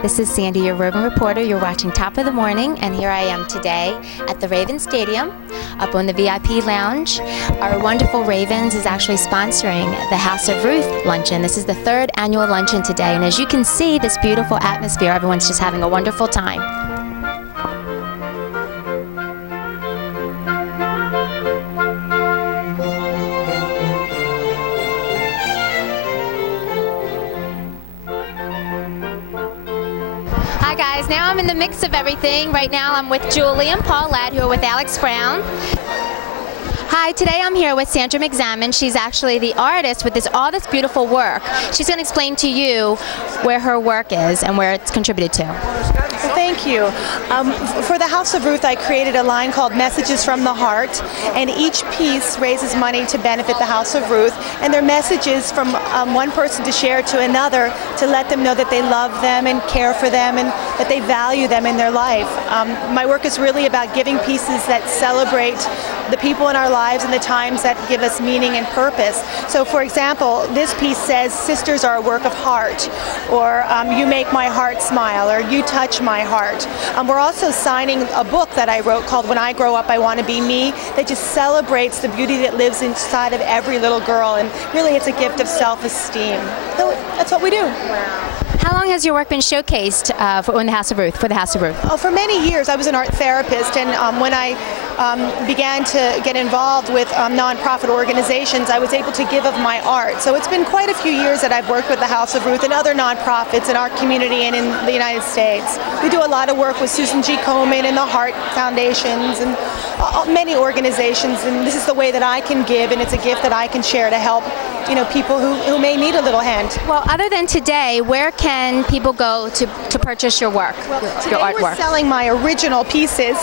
This is Sandy, your Raven reporter. You're watching Top of the Morning, and here I am today at the Raven Stadium, up on the VIP lounge. Our wonderful Ravens is actually sponsoring the House of Ruth luncheon. This is the third annual luncheon today, and as you can see, this beautiful atmosphere, everyone's just having a wonderful time. Hi guys, now I'm in the mix of everything. Right now I'm with Julie and Paul Ladd, who are with Alex Brown. Hi, today I'm here with Sandra McZammon. She's actually the artist with all this beautiful work. She's going to explain to you where her work is and where it's contributed to. Thank you. For the House of Ruth, I created a line called Messages from the Heart, and each piece raises money to benefit the House of Ruth, and they're messages from one person to share to another to let them know that they love them and care for them and that they value them in their life. My work is really about giving pieces that celebrate the people in our lives and the times that give us meaning and purpose. So for example, this piece says, "Sisters are a work of heart," or "You make my heart smile," or "You touch my heart." We're also signing a book that I wrote called When I Grow Up, I Want to Be Me, that just celebrates the beauty that lives inside of every little girl, and really it's a gift of self-esteem. So that's what we do. How long has your work been showcased for the House of Ruth? Oh, for many years. I was an art therapist, and when I began to get involved with nonprofit organizations, I was able to give of my art. So it's been quite a few years that I've worked with the House of Ruth and other nonprofits in our community and in the United States. We do a lot of work with Susan G. Komen and the Heart Foundations and many organizations, and this is the way that I can give, and it's a gift that I can share to help people who may need a little hand. Well, other than today, where can people go to purchase your work, your artwork? We're selling my original pieces,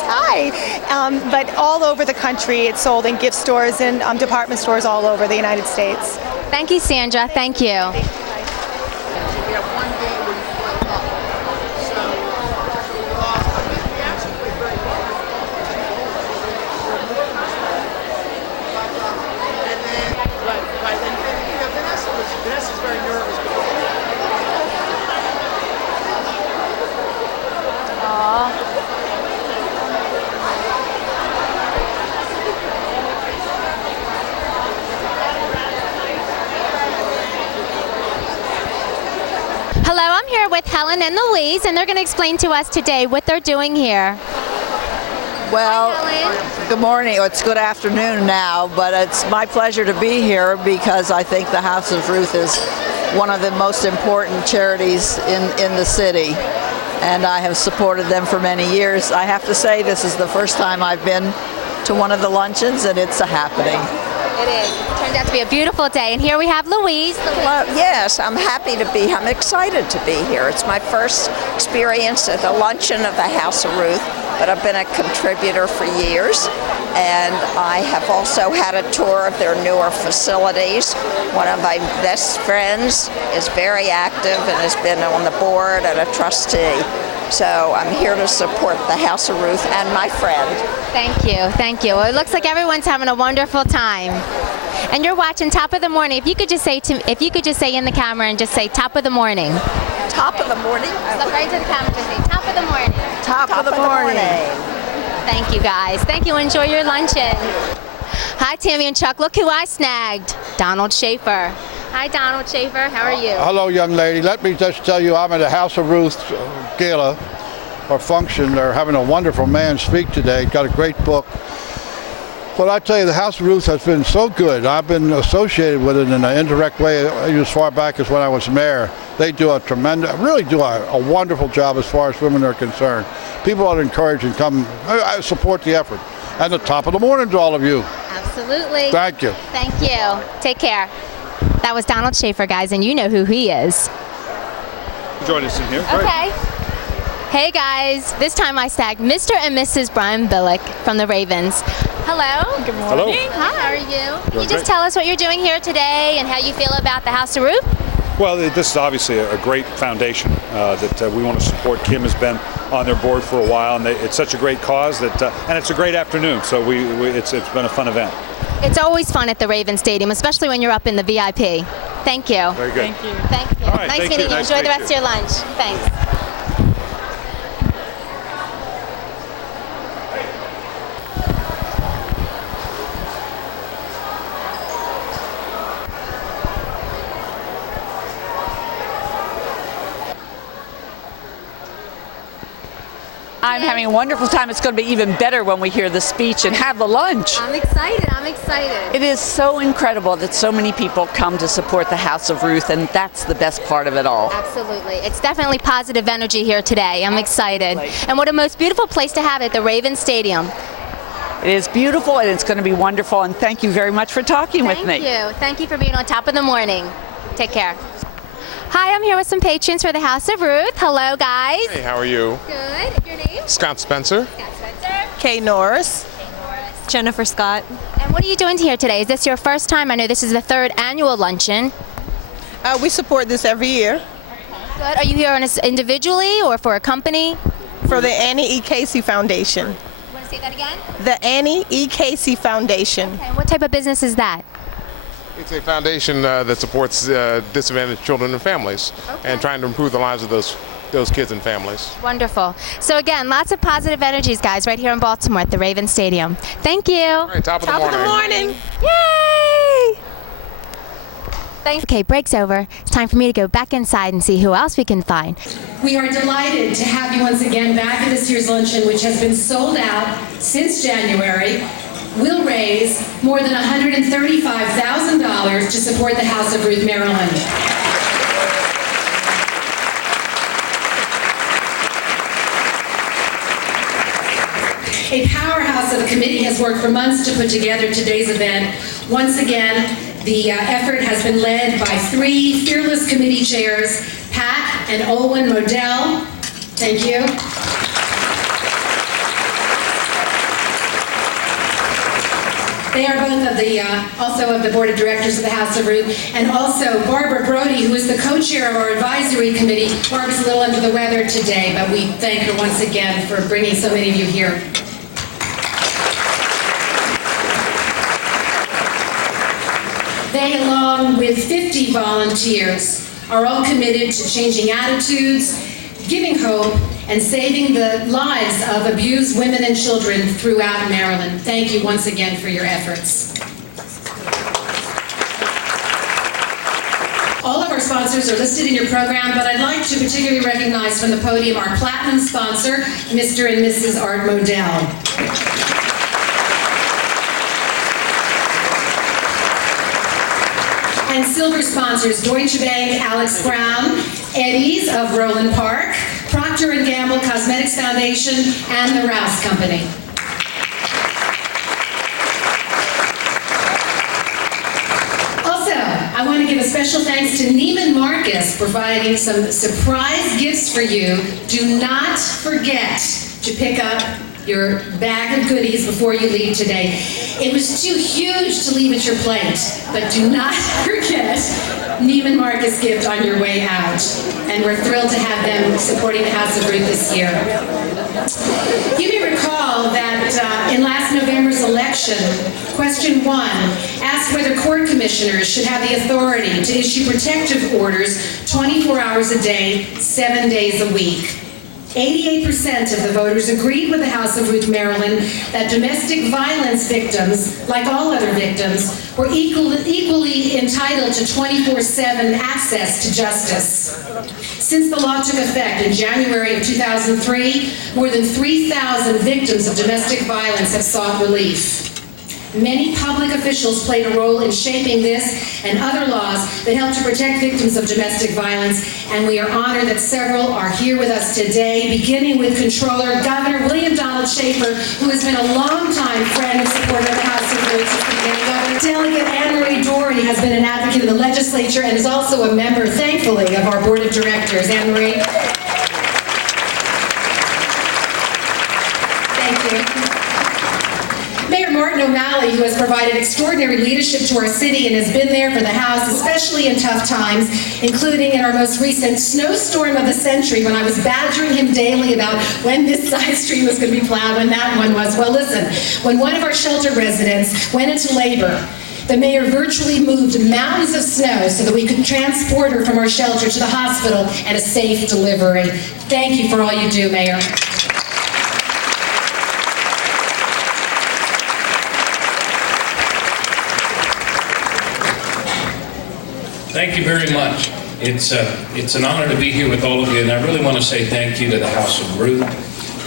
but all over the country. It's sold in gift stores and department stores all over the United States. Thank you, Sandra. Thank you. Hello, I'm here with Helen and Louise, and they're going to explain to us today what they're doing here. Well, Hi, good morning. It's good afternoon now, but it's my pleasure to be here because I think the House of Ruth is one of the most important charities in the city, and I have supported them for many years. I have to say this is the first time I've been to one of the luncheons, and it's a happening. It is. It turned out to be a beautiful day, and here we have Louise. Well, yes, I'm excited to be here. It's my first experience at the luncheon of the House of Ruth, but I've been a contributor for years, and I have also had a tour of their newer facilities. One of my best friends is very active and has been on the board and a trustee. So I'm here to support the House of Ruth and my friend. Thank you, thank you. Well, it looks like everyone's having a wonderful time. And you're watching Top of the Morning. If you could just say in the camera and just say Top of the Morning. Top of the morning. Look right to the camera and just say Top of the Morning. Top of the morning. Thank you guys. Thank you. Enjoy your luncheon. Hi Tammy and Chuck. Look who I snagged. Donald Schaefer. Hi Donald Schaefer. How are you? Hello young lady. Let me just tell you I'm at the House of Ruth gala or function. They're having a wonderful man speak today. Got a great book. But I tell you, the House of Ruth has been so good. I've been associated with it in an indirect way as far back as when I was mayor. They do really do a wonderful job as far as women are concerned. People are encouraged and come, I support the effort. And the Top of the Morning to all of you. Absolutely. Thank you. Thank you. Take care. That was Donald Schaefer, guys, and you know who he is. Join us in here. Okay. Hey guys, this time I snagged Mr. and Mrs. Brian Billick from the Ravens. Hello. Good morning. Hello. Hi, how are you? Can you just great. tell us what you're doing here today and how you feel about the House of Ruth? Well, this is obviously a great foundation that we want to support. Kim has been on their board for a while, and it's such a great cause that, and it's a great afternoon. So it's been a fun event. It's always fun at the Raven Stadium, especially when you're up in the VIP. Thank you. Very good. Thank you. All right, nice thank meeting you. you. Nice Enjoy to the meet rest of your lunch. Thanks. time, having a wonderful time. It's going to be even better when we hear the speech and have the lunch. I'm excited. I'm excited. It is so incredible that so many people come to support the House of Ruth, and that's the best part of it all. Absolutely. It's definitely positive energy here today. I'm excited. And what a most beautiful place to have it, the Raven Stadium. It is beautiful, and it's going to be wonderful, and thank you very much for talking with me. Thank you. Thank you for being on top of the morning. Take care. Hi, I'm here with some patrons for the House of Ruth. Hello, guys. Hey, how are you? Good. Your name? Scott Spencer. Scott Spencer. Kay Norris. Jennifer Scott. And what are you doing here today? Is this your first time? I know this is the 3rd annual luncheon. We support this every year. Good. Are you here individually or for a company? For the Annie E. Casey Foundation. You want to say that again? The Annie E. Casey Foundation. Okay. And what type of business is that? It's a foundation that supports disadvantaged children and families, and trying to improve the lives of those kids and families. Wonderful. So again, lots of positive energies, guys, right here in Baltimore at the Raven Stadium. Thank you. All right, top of the morning. Yay! Thanks. Okay, break's over. It's time for me to go back inside and see who else we can find. We are delighted to have you once again back at this year's luncheon, which has been sold out since January. Will raise more than $135,000 to support the House of Ruth, Maryland. A powerhouse of a committee has worked for months to put together today's event. Once again, the effort has been led by 3 fearless committee chairs, Pat and Olwen Modell. Thank you. They are both of the, also of the Board of Directors of the House of Ruth, and also Barbara Brody, who is the co-chair of our advisory committee. Barbara's a little under the weather today, but we thank her once again for bringing so many of you here. They, along with 50 volunteers, are all committed to changing attitudes, giving hope, and saving the lives of abused women and children throughout Maryland. Thank you once again for your efforts. All of our sponsors are listed in your program, but I'd like to particularly recognize from the podium our platinum sponsor, Mr. and Mrs. Art Modell. And silver sponsors, Deutsche Bank, Alex Brown, Eddie's of Roland Park, Procter & Gamble Cosmetics Foundation, and the Rouse Company. Also, I want to give a special thanks to Neiman Marcus providing some surprise gifts for you. Do not forget to pick up your bag of goodies before you leave today. It was too huge to leave at your plate, but do not forget Neiman Marcus gift on your way out. And we're thrilled to have them supporting the House of Ruth this year. You may recall that in last November's election, question 1 asked whether court commissioners should have the authority to issue protective orders 24 hours a day, 7 days a week. 88% of the voters agreed with the House of Ruth, Maryland, that domestic violence victims, like all other victims, were equally entitled to 24/7 access to justice. Since the law took effect in January of 2003, more than 3,000 victims of domestic violence have sought relief. Many public officials played a role in shaping this and other laws that help to protect victims of domestic violence, and we are honored that several are here with us today, beginning with Controller Governor William Donald Schaefer, who has been a longtime friend and supporter of the House of Ruth since the beginning. Governor Delegate Anne Marie Dory has been an advocate of the legislature and is also a member, thankfully, of our Board of Directors. Anne Marie. Thank you. Mayor Martin O'Malley, who has provided extraordinary leadership to our city and has been there for the House, especially in tough times, including in our most recent snowstorm of the century when I was badgering him daily about when this side street was going to be plowed, when that one was. Well, listen, when one of our shelter residents went into labor, the mayor virtually moved mountains of snow so that we could transport her from our shelter to the hospital and a safe delivery. Thank you for all you do, Mayor. Thank you very much. It's an honor to be here with all of you, and I really want to say thank you to the House of Ruth.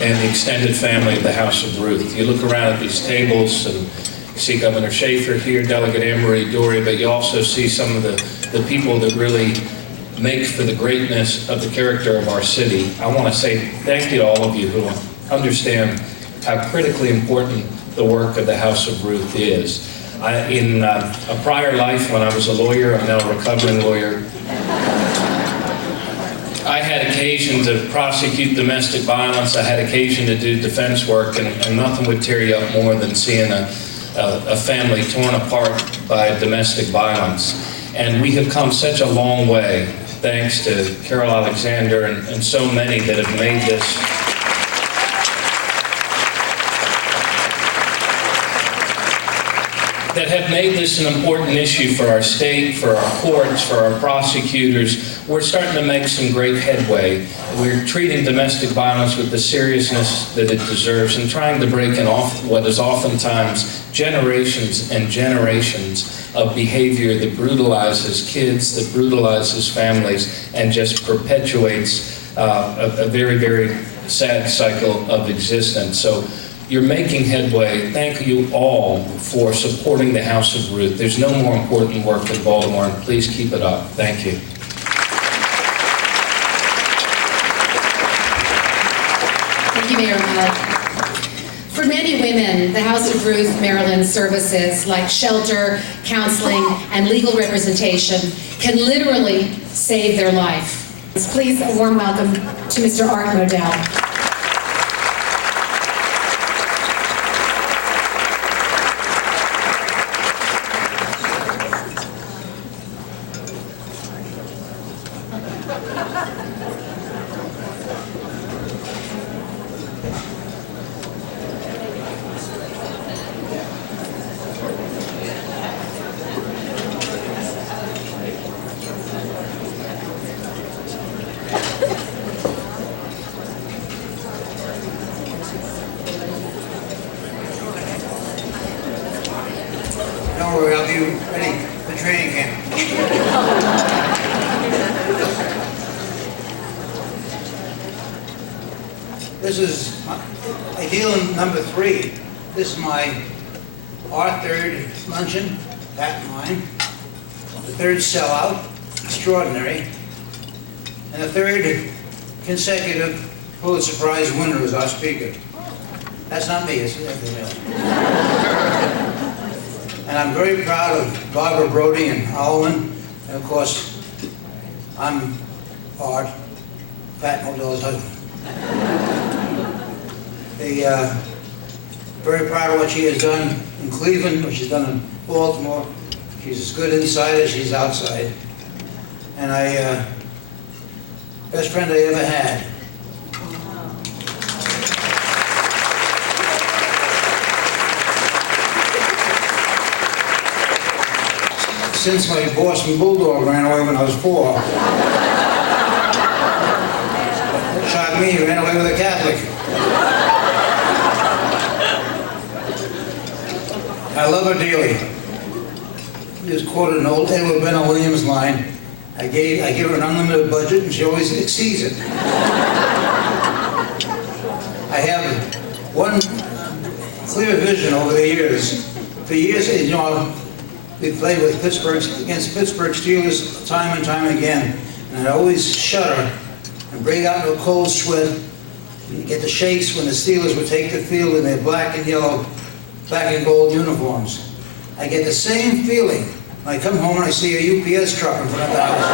and the extended family of the House of Ruth. You look around at these tables and you see Governor Schaefer here, Delegate Anne-Marie Dory, but you also see some of the people that really make for the greatness of the character of our city. I want to say thank you to all of you who understand how critically important the work of the House of Ruth is. In a prior life, when I was a lawyer, I'm now a recovering lawyer, I had occasion to prosecute domestic violence. I had occasion to do defense work, and nothing would tear you up more than seeing a family torn apart by domestic violence. And we have come such a long way, thanks to Carol Alexander and so many that have made this an important issue for our state, for our courts, for our prosecutors. We're starting to make some great headway. We're treating domestic violence with the seriousness that it deserves and trying to break in off what is oftentimes generations and generations of behavior that brutalizes kids, that brutalizes families, and just perpetuates a very, very sad cycle of existence. So you're making headway. Thank you all for supporting the House of Ruth. There's no more important work in Baltimore, and please keep it up. Thank you. Thank you, Mayor Malik. For many women, the House of Ruth Maryland services like shelter, counseling, and legal representation can literally save their life. Please, a warm welcome to Mr. Art Modell. Don't worry, I'll be ready for training camp. This is ideal number 3. This is my R3rd luncheon, patent mine. The 3rd sellout, extraordinary. And the 3rd consecutive Pulitzer Prize winner as our speaker. That's not me, it's everything else. And I'm very proud of Barbara Brody and Alwyn. And of course, I'm Art, Pat Modell's husband. Very proud of what she has done in Cleveland, what she's done in Baltimore. She's as good inside as she's outside. And best friend I ever had. Since my Boston Bulldog ran away when I was 4. Shocked me, he ran away with a Catholic. I love her dearly. Just quoted an old Edward Benno Williams line. I give her an unlimited budget and she always exceeds it. I have one clear vision over the years. For years, you know, we played with against Pittsburgh Steelers time and time again, and I always shudder and break out into a cold sweat and get the shakes when the Steelers would take the field in their black and yellow, black and gold uniforms. I get the same feeling when I come home and I see a UPS truck in front of the house.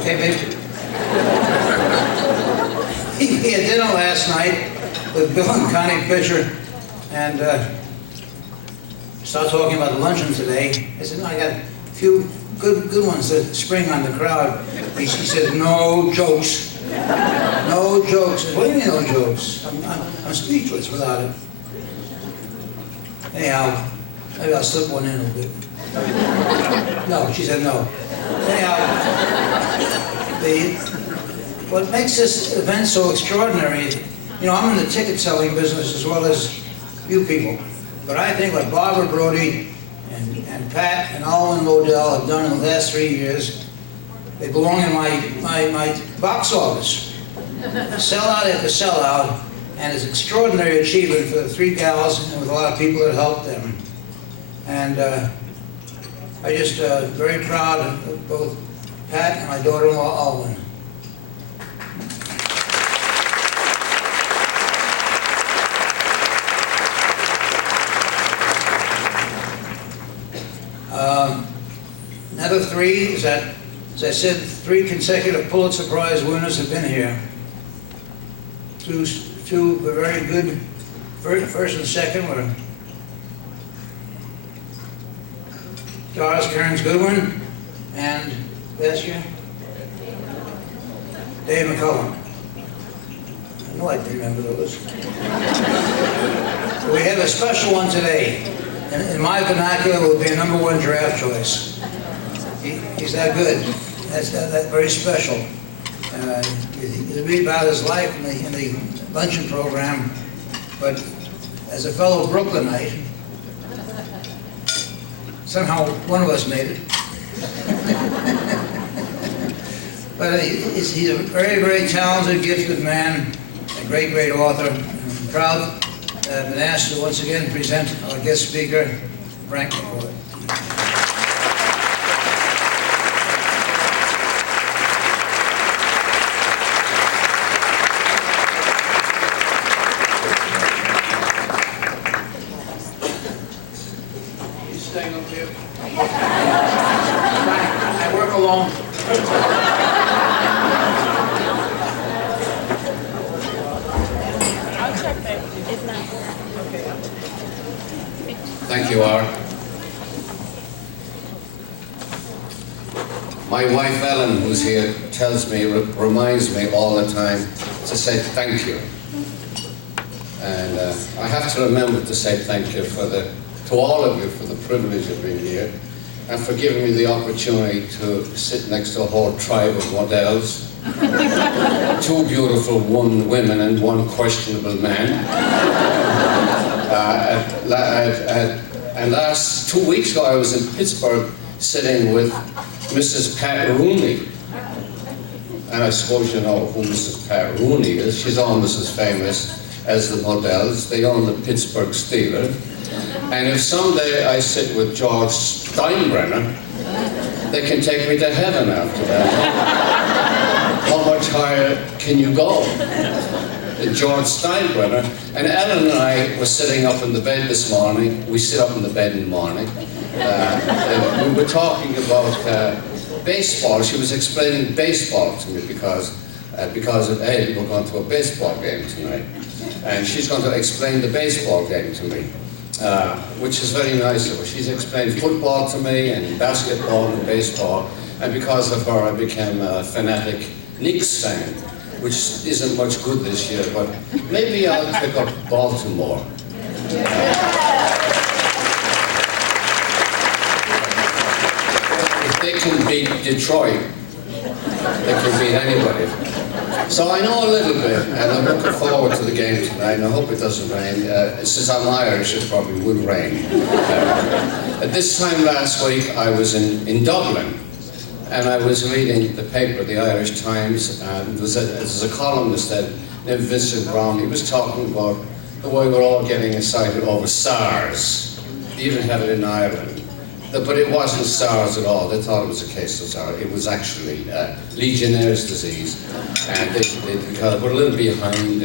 Okay, babe. We had dinner last night with Bill and Connie Pitcher, and started talking about the luncheon today. I said, no, I got a few good ones that spring on the crowd. She said, no jokes. No jokes. I said, what do you mean no jokes? I'm speechless without it. Anyhow, maybe I'll slip one in a bit. No, she said no. Anyhow, what makes this event so extraordinary, you know, I'm in the ticket selling business as well as you people. But I think what Barbara Brody and Pat and Alwyn Modell have done in the last 3 years They belong in my box office. Sellout after sellout, and it's extraordinary achievement for the three gals and with a lot of people that helped them. And I just very proud of both Pat and my daughter-in-law Alwyn. Another three is that, as I said, 3 consecutive Pulitzer Prize winners have been here. Two very good, first and second were Doris Kearns Goodwin and last year, Dave McCullum. I know I remember those. So we have a special one today. In my vernacular, it would be a #1 draft choice. He's that good. That's that very special. You read about his life in the luncheon program, but as a fellow Brooklynite, somehow one of us made it. But he's a very, very talented, gifted man, a great, great author. I'm proud to have been asked to once again present our guest speaker, Frank McCoy. Thank you, Art. My wife Ellen, who's here, tells me, reminds me all the time to say thank you. And I have to remember to say thank you to all of you for the privilege of being here and for giving me the opportunity to sit next to a whole tribe of models. 2 beautiful women and 1 questionable man. And last 2 weeks ago, I was in Pittsburgh sitting with Mrs. Pat Rooney. And I suppose you know who Mrs. Pat Rooney is. She's almost as famous as the models. They own the Pittsburgh Steelers. And if someday I sit with George Steinbrenner, they can take me to heaven after that. How much higher can you go? George Steinbrenner. And Ellen and I were sitting up in the bed this morning. We sit up in the bed in the morning. We were talking about baseball. She was explaining baseball to me because of Ed, we're going to a baseball game tonight. And she's going to explain the baseball game to me, which is very nice of her. She's explained football to me and basketball and baseball. And because of her, I became a fanatic Knicks fan, which isn't much good this year, but maybe I'll pick up Baltimore. If they can beat Detroit, they can beat anybody. So I know a little bit, and I'm looking forward to the game tonight, and I hope it doesn't rain. Since I'm Irish, it probably will rain. At this time last week, I was in Dublin, and I was reading the paper, the Irish Times, and there was a columnist named Vincent Brown. He was talking about the way we're all getting excited over SARS. They even have it in Ireland. But it wasn't SARS at all. They thought it was a case of SARS. It was actually Legionnaire's disease. And because we're a little behind.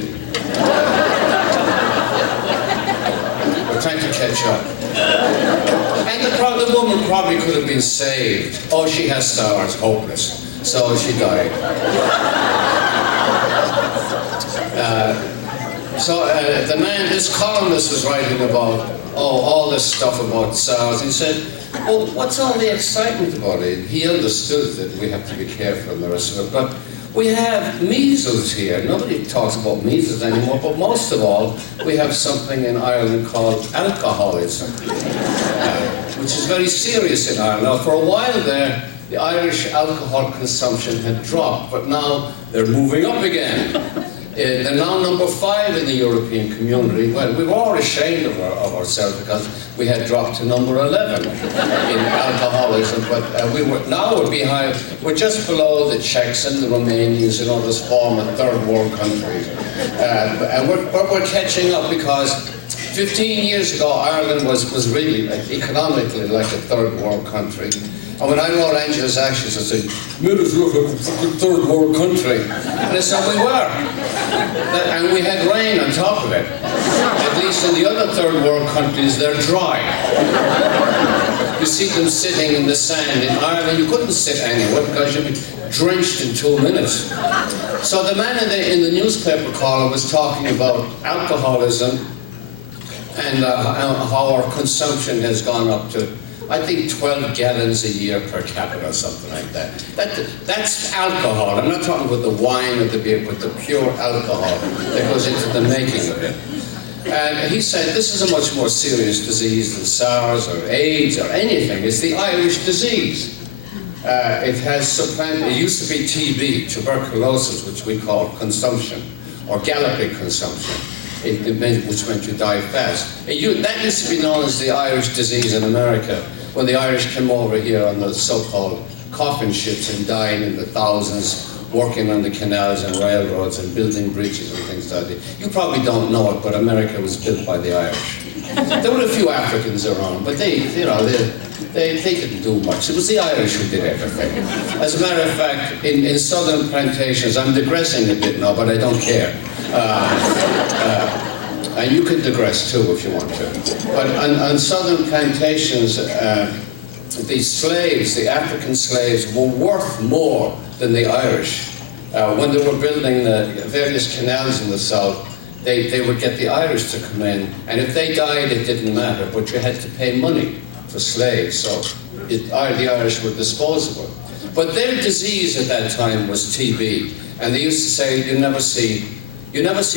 We're trying to catch up. And the woman probably could have been saved. Oh, she has SARS, hopeless. So she died. The man, this columnist was writing about, all this stuff about SARS. He said, well, what's all the excitement about it? He understood that we have to be careful and the rest of it, but we have measles here. Nobody talks about measles anymore, but most of all, we have something in Ireland called alcoholism, which is very serious in Ireland. Now, for a while there, the Irish alcohol consumption had dropped, but now they're moving up again. They're now number 5 in the European community. Well, we were all ashamed of ourselves because we had dropped to number 11 in alcoholism, but now we're behind. We're just below the Czechs and the Romanians and all those former third world countries, and we're catching up because 15 years ago Ireland was really economically like a third world country. And when I wrote Angela's Ashes, I said, made us look like a fucking third world country. And I said, we were. And we had rain on top of it. At least in the other third world countries, they're dry. You see them sitting in the sand. In Ireland, you couldn't sit anywhere because you'd be drenched in 2 minutes. So the man in the newspaper column was talking about alcoholism and how our consumption has gone up to, I think, 12 gallons a year per capita or something like that. That's alcohol. I'm not talking about the wine or the beer, but the pure alcohol that goes into the making of it. And he said this is a much more serious disease than SARS or AIDS or anything. It's the Irish disease. It has supplanted, it used to be TB, tuberculosis, which we call consumption, or galloping consumption. Which meant you die fast. That used to be known as the Irish disease in America, when the Irish came over here on the so-called coffin ships and died in the thousands, working on the canals and railroads and building bridges and things like that. You probably don't know it, but America was built by the Irish. There were a few Africans around, but they didn't do much. It was the Irish who did everything. As a matter of fact, in southern plantations, I'm digressing a bit now, but I don't care. And you can digress too if you want to. But on southern plantations, the slaves, the African slaves, were worth more than the Irish. When they were building the various canals in the south, they would get the Irish to come in, and if they died, it didn't matter, but you had to pay money for slaves, so the Irish were disposable. But their disease at that time was TB, and they used to say you never see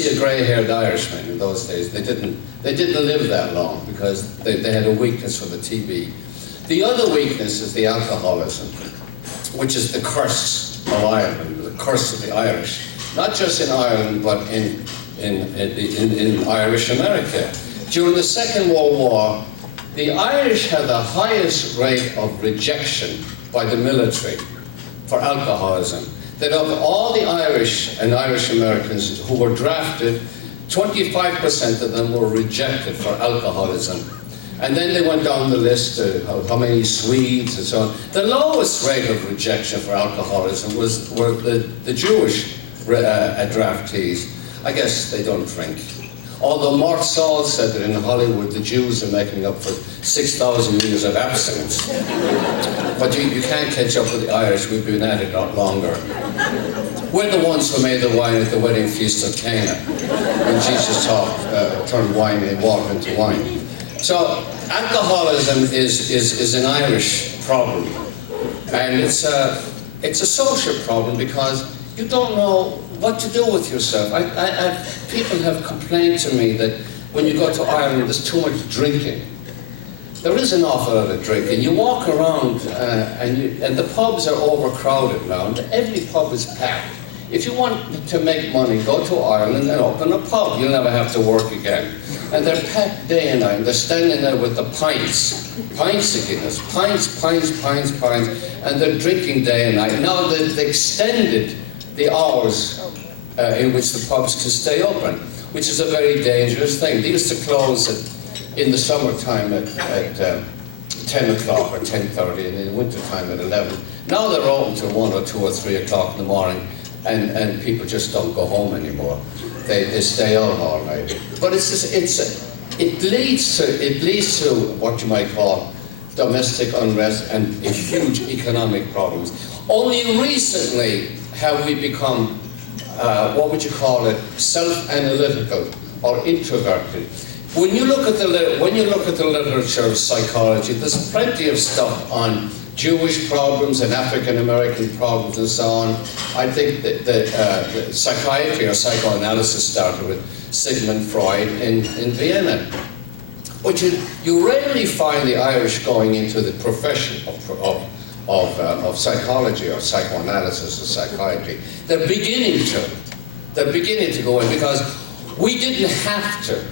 a grey-haired Irishman in those days. They didn't live that long because they had a weakness for the TB. The other weakness is the alcoholism, which is the curse of Ireland, the curse of the Irish. Not just in Ireland, but in Irish America. During the Second World War, the Irish had the highest rate of rejection by the military for alcoholism. That of all the Irish and Irish Americans who were drafted, 25% of them were rejected for alcoholism. And then they went down the list of how many Swedes and so on. The lowest rate of rejection for alcoholism were the Jewish draftees. I guess they don't drink. Although Mark Saul said that in Hollywood the Jews are making up for 6,000 years of abstinence. But you can't catch up with the Irish, we've been at it a lot longer. We're the ones who made the wine at the wedding feast of Cana, when Jesus turned water into wine. So alcoholism is an Irish problem. And it's a social problem because you don't know what to do with yourself. People have complained to me that when you go to Ireland, there's too much drinking. There is an awful lot of drinking. You walk around and the pubs are overcrowded now. And every pub is packed. If you want to make money, go to Ireland and open a pub. You'll never have to work again. And they're packed day and night. They're standing there with the pints of Guinness, pints, and they're drinking day and night. Now they've extended the hours in which the pubs can stay open, which is a very dangerous thing. They used to close in the summertime at 10 o'clock or 10:30, and in the wintertime at 11. Now they're open till 1 or 2 or 3 o'clock in the morning, and people just don't go home anymore. They stay out all night. But it leads to what you might call domestic unrest and huge economic problems. Only recently have we become, what would you call it, self-analytical or introverted. When you look at the literature of psychology, there's plenty of stuff on Jewish problems and African American problems and so on. I think that psychiatry or psychoanalysis started with Sigmund Freud in Vienna. But you rarely find the Irish going into the profession of psychology or psychoanalysis or psychiatry. They're beginning to. They're beginning to go in because we didn't have to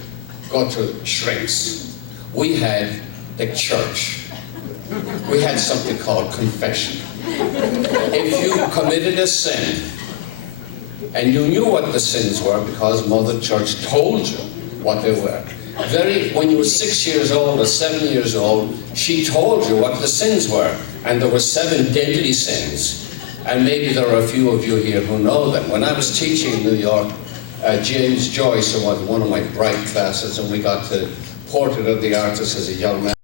go to shrinks. We had the church. We had something called confession. If you committed a sin, and you knew what the sins were because Mother Church told you what they were. When you were 6 years old or 7 years old, she told you what the sins were. And there were 7 deadly sins. And maybe there are a few of you here who know them. When I was teaching in New York, James Joyce was one of my bright classes, and we got to Portrait of the Artist as a young man.